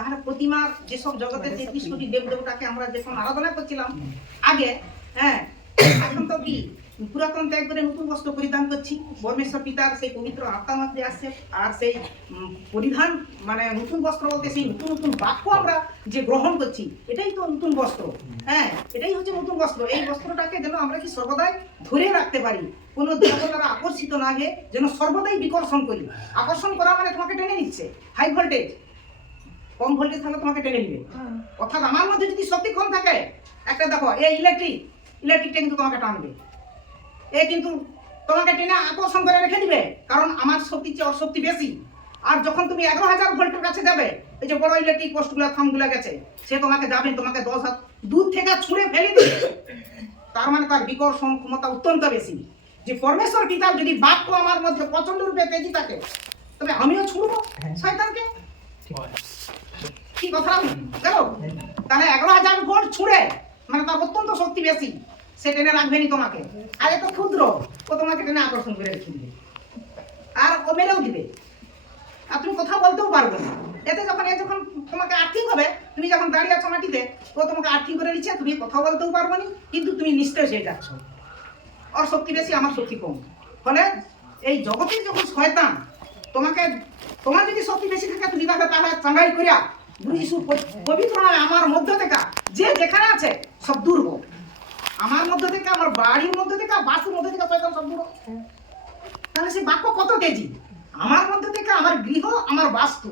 তাহলে প্রতিমা যেসব জগতে 33 কোটি দেব দেবতাকে আমরা যখন আরাধনা করছিলাম আগে, হ্যাঁ, এখন তো কি পুরাতন ত্যাগ করে নতুন বস্ত্র পরিধান করছি, বর্মেশ্বর পিতার সেই পবিত্র আত্মা মধ্যে আসছে। আর সেই পরিধান মানে নতুন বস্ত্র বলতে সেই নতুন নতুন বাক্য আমরা যে গ্রহণ করছি, এটাই তো নতুন বস্ত্র। হ্যাঁ, এটাই হচ্ছে নতুন বস্ত্র। এই বস্ত্রটাকে যেন আমরা কি সর্বদাই ধরে রাখতে পারি, কোনো দেবতারা আকর্ষিত না হয়ে যেন সর্বদাই বিকর্ষণ করি। আকর্ষণ করা মানে তোমাকে টেনে নিচ্ছে, হাই ভোল্টেজ। কম ভোল্টেজ থাকলে তোমাকে টেনে নিবে। অর্থাৎ আমার মধ্যে যদি শক্তি কম থাকে, একটা দেখো এই ইলেকট্রিকটা কিন্তু তোমাকে টানবে, এ কিন্তু তোমাকে টেনে আকর্ষণ করে রেখে দিবে, কারণ আমার শক্তির চেয়ে ওর শক্তি বেশি। আর যখন তুমি 11,000 ভোল্টের কাছে যাবে, এই যে বড় ইলেকট্রিক পোস্টগুলো থামগুলো গেছে, সে তোমাকে যাবে, তোমাকে 10 হাত দূর থেকে ছুঁড়ে ফেলে দিবে। তার মানে তার বিকর্ষণ ক্ষমতা অত্যন্ত বেশি। যে পরমেশ্বর পিতার যদি বাক্য আমার মধ্যে প্রচন্ড রূপে তেজি থাকে, তবে আমিও ছুঁড়বো শয়তানকে। কি কথা গেল? তাহলে 11,000 ভোল্ট ছুঁড়ে মানে তার অত্যন্ত শক্তি বেশি, সে টেনে রাখবেনি তোমাকে। আর এত ক্ষুদ্র, ও তোমাকে টেনে আকর্ষণ করে রেখে দিবে, আর ও মেরেও দিবে, আর তুমি কথা বলতেও পারবে না। এতে যখন যখন তোমাকে আর্থিক হবে, তুমি যখন দাঁড়িয়ে আছো মাটিতে, ও তোমাকে আর্থিক করে নিচ্ছে, তুমি কথা বলতেও পারবে না, কিন্তু তুমি নিশ্চয় হয়ে যাচ্ছ। ওর শক্তি বেশি, আমার শক্তি কম। ফলে এই জগতে যখন শয়তান তোমাকে, তোমার যদি শক্তি বেশি থাকে, তুমি তাহলে চাঙ্গাই করিয়া গুরু যিশু পবিত্র নামে আমার মধ্য থেকে যে যেখানে আছে সব দূর হোক। আমার মধ্য থেকে, আমার বাড়ির মধ্যে থেকে, বাসুর মধ্যে থেকে শয়তান সব দূর হোক। তাহলে সে বাক্য কত তেজি! আমার মধ্যে থেকে, আমার গৃহ, আমার বাস্তু,